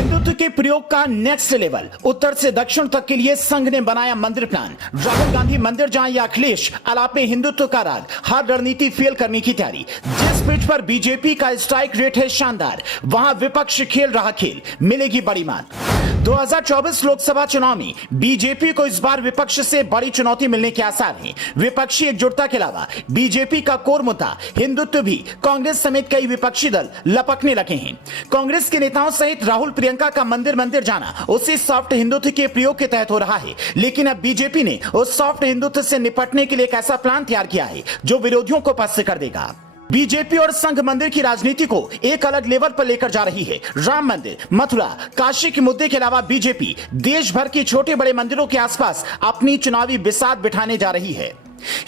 हिंदुत्व के प्रयोग का नेक्स्ट लेवल, उत्तर से दक्षिण तक के लिए संघ ने बनाया मंदिर प्लान। राहुल गांधी मंदिर जाएं या अखिलेश, आलापे हिंदुत्व का राग, हर रणनीति फेल करने की तैयारी। जिस पिच पर बीजेपी का स्ट्राइक रेट है शानदार, वहां विपक्ष खेल रहा खेल, मिलेगी बड़ी मान। 2024 लोकसभा चुनाव में बीजेपी को इस बार विपक्ष से बड़ी चुनौती मिलने के आसार हैं। विपक्षी एकजुटता के अलावा बीजेपी का कोर मुद्दा हिंदुत्व भी कांग्रेस समेत कई विपक्षी दल लपकने लगे हैं। कांग्रेस के नेताओं सहित राहुल प्रियंका का मंदिर जाना उसी सॉफ्ट हिंदुत्व के प्रयोग के तहत हो रहा है, लेकिन अब बीजेपी ने उस सॉफ्ट हिंदुत्व से निपटने के लिए एक ऐसा प्लान तैयार किया है जो विरोधियों को पस्त कर देगा। बीजेपी और संघ मंदिर की राजनीति को एक अलग लेवल पर लेकर जा रही है। राम मंदिर, मथुरा, काशी के मुद्दे के अलावा बीजेपी देश भर के छोटे बड़े मंदिरों के आसपास अपनी चुनावी बिसात बिठाने जा रही है।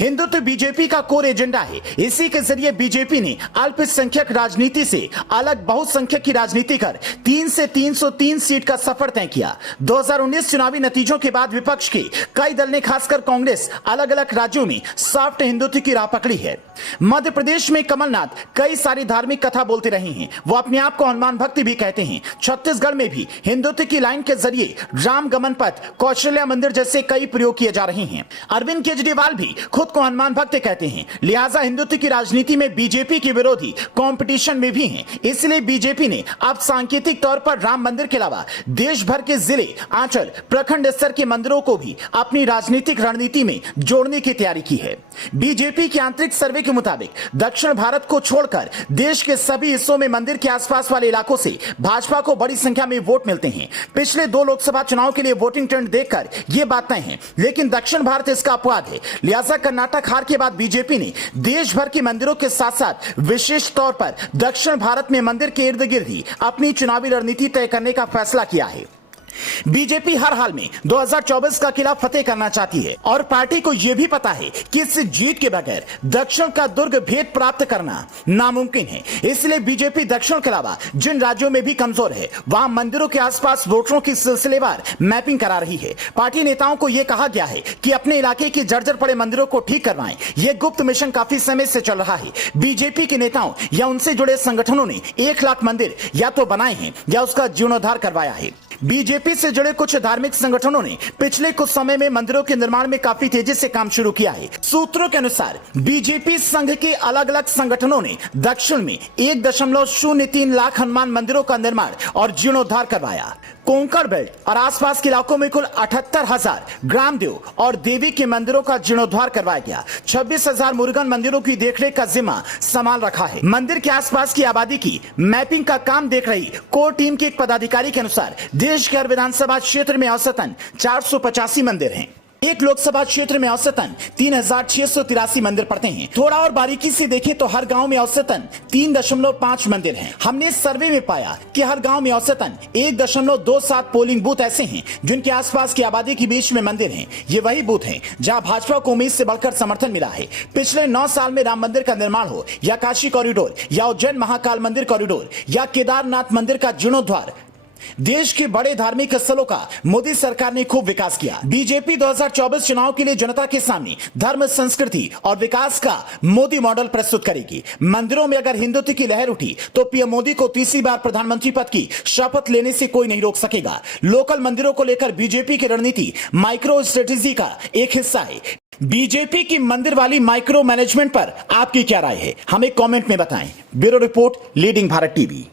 हिंदुत्व बीजेपी का कोर एजेंडा है। इसी के जरिए बीजेपी ने अल्पसंख्यक राजनीति से अलग बहुसंख्यक की राजनीति कर 3 से 303 सीट का सफर तय किया। 2019 चुनावी नतीजों के बाद विपक्ष के कई दल ने, खासकर कांग्रेस, अलग अलग राज्यों में सॉफ्ट हिंदुत्व की राह पकड़ी है। मध्य प्रदेश में कमलनाथ कई सारी धार्मिक कथा बोलते रहे हैं, वो अपने आप को हनुमान भक्ति भी कहते हैं। छत्तीसगढ़ में भी हिंदुत्व की लाइन के जरिए राम गमन पथ, कौशल्या मंदिर जैसे कई प्रयोग किए जा रहे हैं। अरविंद केजरीवाल भी खुद को हनुमान भक्त कहते हैं, लिहाजा हिंदुत्व की राजनीति में बीजेपी के विरोधी कंपटीशन में भी हैं। इसलिए बीजेपी ने अब सांकेतिक तौर पर राम मंदिर के अलावा देश भर के जिले, आंचल, प्रखंड स्तर के मंदिरों को भी अपनी राजनीतिक रणनीति में जोड़ने की तैयारी की है। बीजेपी के आंतरिक सर्वे के मुताबिक दक्षिण भारत को छोड़कर देश के सभी हिस्सों में मंदिर के आसपास वाले इलाकों से भाजपा को बड़ी संख्या में वोट मिलते हैं। पिछले 2 लोकसभा चुनाव के लिए वोटिंग ट्रेंड देखकर यह बात तय है, लेकिन दक्षिण भारत इसका अपवाद है। लिहाजा कर्नाटक हार के बाद बीजेपी ने देश भर के मंदिरों के साथ साथ विशेष तौर पर दक्षिण भारत में मंदिर के इर्द गिर्द ही अपनी चुनावी रणनीति तय करने का फैसला किया है। बीजेपी हर हाल में 2024 का किला फतेह करना चाहती है और पार्टी को यह भी पता है कि इस जीत के बगैर दक्षिण का दुर्ग भेद प्राप्त करना नामुमकिन है। इसलिए बीजेपी दक्षिण के अलावा जिन राज्यों में भी कमजोर है, वहां मंदिरों के आसपास वोटरों की सिलसिलेवार मैपिंग करा रही है। पार्टी नेताओं को यह कहा गया है कि अपने इलाके के जर्जर पड़े मंदिरों को ठीक करवाएं। यह गुप्त मिशन काफी समय से चल रहा है। बीजेपी के नेताओं या उनसे जुड़े संगठनों ने 1 लाख मंदिर या तो बनाए हैं या उसका जीर्णोद्धार करवाया है। बीजेपी से जुड़े कुछ धार्मिक संगठनों ने पिछले कुछ समय में मंदिरों के निर्माण में काफी तेजी से काम शुरू किया है। सूत्रों के अनुसार बीजेपी संघ के अलग अलग संगठनों ने दक्षिण में 1.03 लाख हनुमान मंदिरों का निर्माण और जीर्णोद्धार करवाया। कोंकण बेल्ट और आसपास के इलाकों में कुल 78,000 ग्रामदेव और देवी के मंदिरों का जीर्णोद्धार करवाया गया। 26,000 मुरुगन मंदिरों की देखरेख का जिम्मा संभाल रखा है। मंदिर के आसपास की आबादी की मैपिंग का काम देख रही कोर टीम के एक पदाधिकारी के अनुसार देश के हर विधानसभा क्षेत्र में औसतन 485 मंदिर हैं। एक लोकसभा क्षेत्र में औसतन 3,683 मंदिर पड़ते हैं। थोड़ा और बारीकी से देखें तो हर गांव में औसतन 3.5 मंदिर हैं। हमने सर्वे में पाया कि हर गांव में औसतन 1.27 पोलिंग बूथ ऐसे हैं जिनके आसपास की आबादी के बीच में मंदिर हैं। ये वही बूथ हैं जहां भाजपा को उम्मीद से बढ़कर समर्थन मिला है। पिछले 9 साल में राम मंदिर का निर्माण हो या काशी कॉरिडोर या उज्जैन महाकाल मंदिर कॉरिडोर या केदारनाथ मंदिर का जीर्णोद्धार, देश के बड़े धार्मिक स्थलों का मोदी सरकार ने खूब विकास किया। बीजेपी 2024 चुनाव के लिए जनता के सामने धर्म, संस्कृति और विकास का मोदी मॉडल प्रस्तुत करेगी। मंदिरों में अगर हिंदुत्व की लहर उठी तो पीएम मोदी को तीसरी बार प्रधानमंत्री पद की शपथ लेने से कोई नहीं रोक सकेगा। लोकल मंदिरों को लेकर बीजेपी की रणनीति माइक्रो स्ट्रेटेजी का एक हिस्सा है। बीजेपी की मंदिर वाली माइक्रो मैनेजमेंट पर आपकी क्या राय है, हमें कमेंट में बताएं। Bureau report, leading Bharat TV.